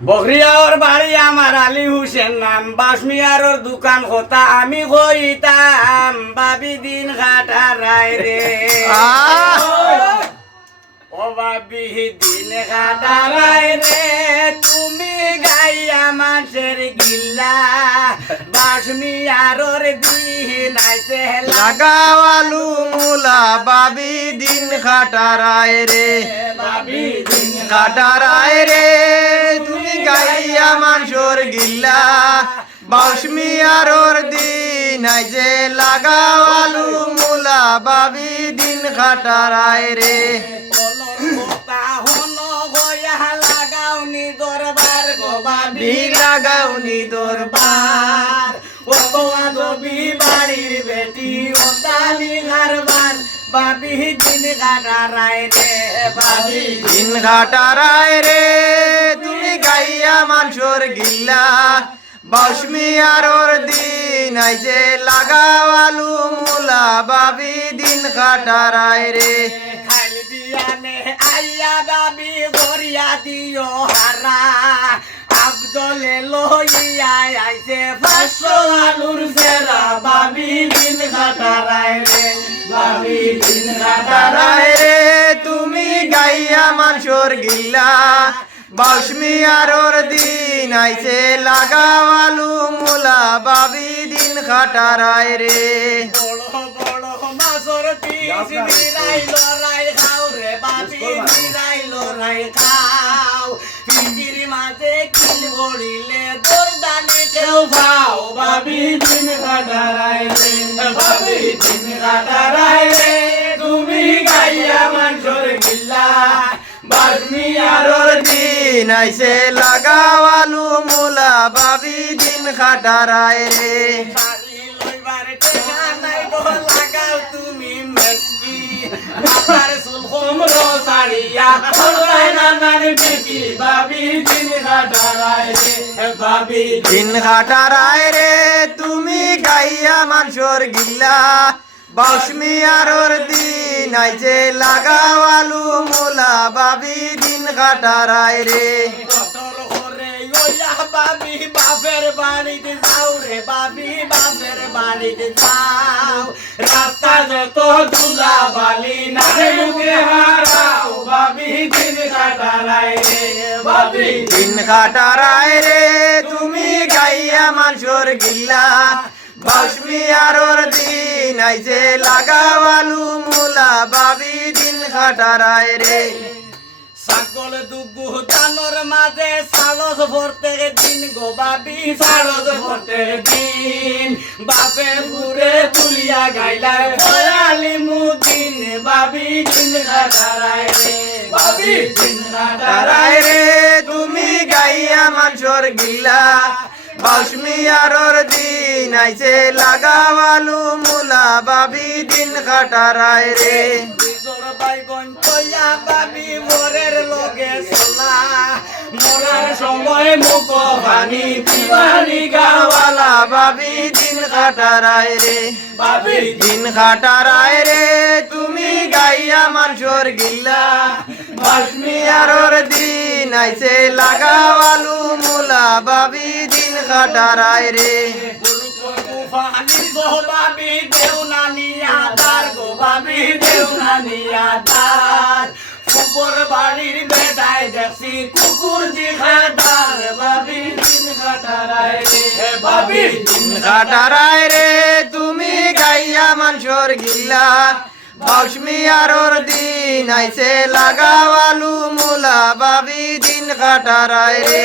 বকরিয়াওর বাড়ি আমার আলী হুসেন নাম বাসমিয়ারর দোকান হতা আমি কইতাম বাবি দিন ঘাটা রায় রে। ও বাবি দিন ঘাটা রায় রে তুমি গাইয়া মানুষের গিল্লা। বাসমিয়ারর দিন আইতে লাগাওয়ালু মুলা বাবি দিন খাটারায় রে। বাবি দিন খাটারায় রে। তুমি গাইয়া মানসর গিল্লা। বাউসমিয়ারর দিন আইজে লাগাওয়ালু মুলা বাবি দিন খাটারায় রে। বাবি দিন গাটা রায় রে বাবি। দিন ঘাটারায় রে তুমি গাইয়া মানসর গিল্লা। বাউসমিয়ারর দিন আইজে লাগাওয়ালু মুলা। বাবি দিন খাটারায় রে। বিয়ানে আইয়া বাবি গরিয়া দিও হারা। আবদলে লইয়া আইছে পাঁচশো আলুর সেরা বাবি কাটারায় রে বাবি দিন কাটারায় রে। তুমি গাইয়া মানসর গিল্লা বাউসমিয়ারর দিন আইছে লাগাওয়ালু মুলা বাবি দিন খাটারায় রে। বড় বড় মাছর পিস বিরাই লড়াই খাও রে বাবি বিরাই লড়াই খাও। দিন কাটারায় রে বাবি দিন কাটারায় তুমি গাইয়া মাংসর গিল্লা। দিন আইছে লাগাওয়ালু মুলা। বাবি দিন গো, লাগাও তুমি মাথার চুল কোমরো সারিয়া হলাই নানার বেটি বাবি দিন কাটারায় রে বাবি দিন রে তুমি গাইয়া মানসর গিল্লা বাউসমিয়ারর দিন আইছে লাগাওয়ালু মুলা বাবি দিন খাটারায় রে বাবি বাপের বাড়িতে যাও রে বাবি বাপের বাড়িতে যাও রাস্তা যত ধুলা বালি না মুখে হারাও। বাবি দিন কাটারায় রে বাবি দিন খাটারায় রে। তুমি গাইয়া মানসর গিল্লা বাউসমিয়ারর দিন আইছে লাগাওয়ালু মুলা। বাবি দিন খাটারায় রে। সকল দুগু দানোর মাঝে সারস ভরতে দিন গো বাবি সারস ভরতে দিন। বাপে পুরে তুলিয়া গাইলা বয়ালি মুদিন বাবি দিন কাটারায় রে। বাবি দিন কাটারায় রে। তুমি গাইয়া মানসর গিল্লা বাউসমিয়ারর দিন আইছে লাগাওয়ালু মুলা বাবি দিন খাটারায় রে। বাইগন কইয়া বাবি মোরের লগে চলা। মরার সময় মুখ পানি পিবানি গাওয়ালা গাওয়ালা বাবি দিন খাটারায় রে। বাবি দিন খাটারায় রে তুমি গাইয়া মানসর গিল্লা বাউসমিয়ারর দিন আইছে লাগাওয়ালু মুলা বাবি দিন খাটারায় রে। ফানি বাবি দেও নানি আদার গো বাবি দেও নানি আদার। কুকুর বাড়ির বেটায় দেখছি কুকুর দিখাদার বাবি দিন কাটারায় রে বাবি দিন রে, তুমি গাইয়া মানসর গিল্লা বাউসমিয়ারর দিন আইছে লাগাওয়ালু মুলা বাবি দিন খাটারায় রে।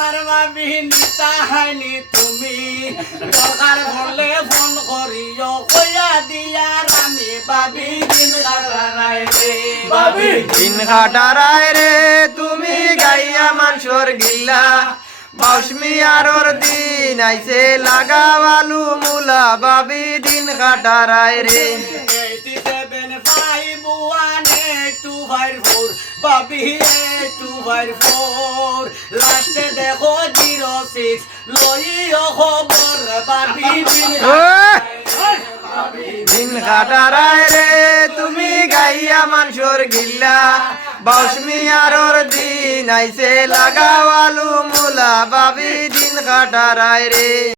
বাবি তুমি। দরকার হলে ফোন করিও কইয়া দিয়া রামি বাবি দিন কাটারায় রে। বাবি! দিন খাটারায় রে তুমি গাইয়া মানসর গিল্লা বাউসমি আরর দিন আইছে লাগাও আলু মুলা বাবি দিন কাটারায় রে। One eight two five four বাবি এইট টু ফাইভ ফোর। লাস্টে দেখো জিরো সিক্স লইও খবর বাবি দিন দিন কাটারায় রে তুমি গাইয়া মানসর গিল্লা। বাউসমি আরর দিন আইছে লাগাও আলু মুলা বাবি দিন কাটারায় রে।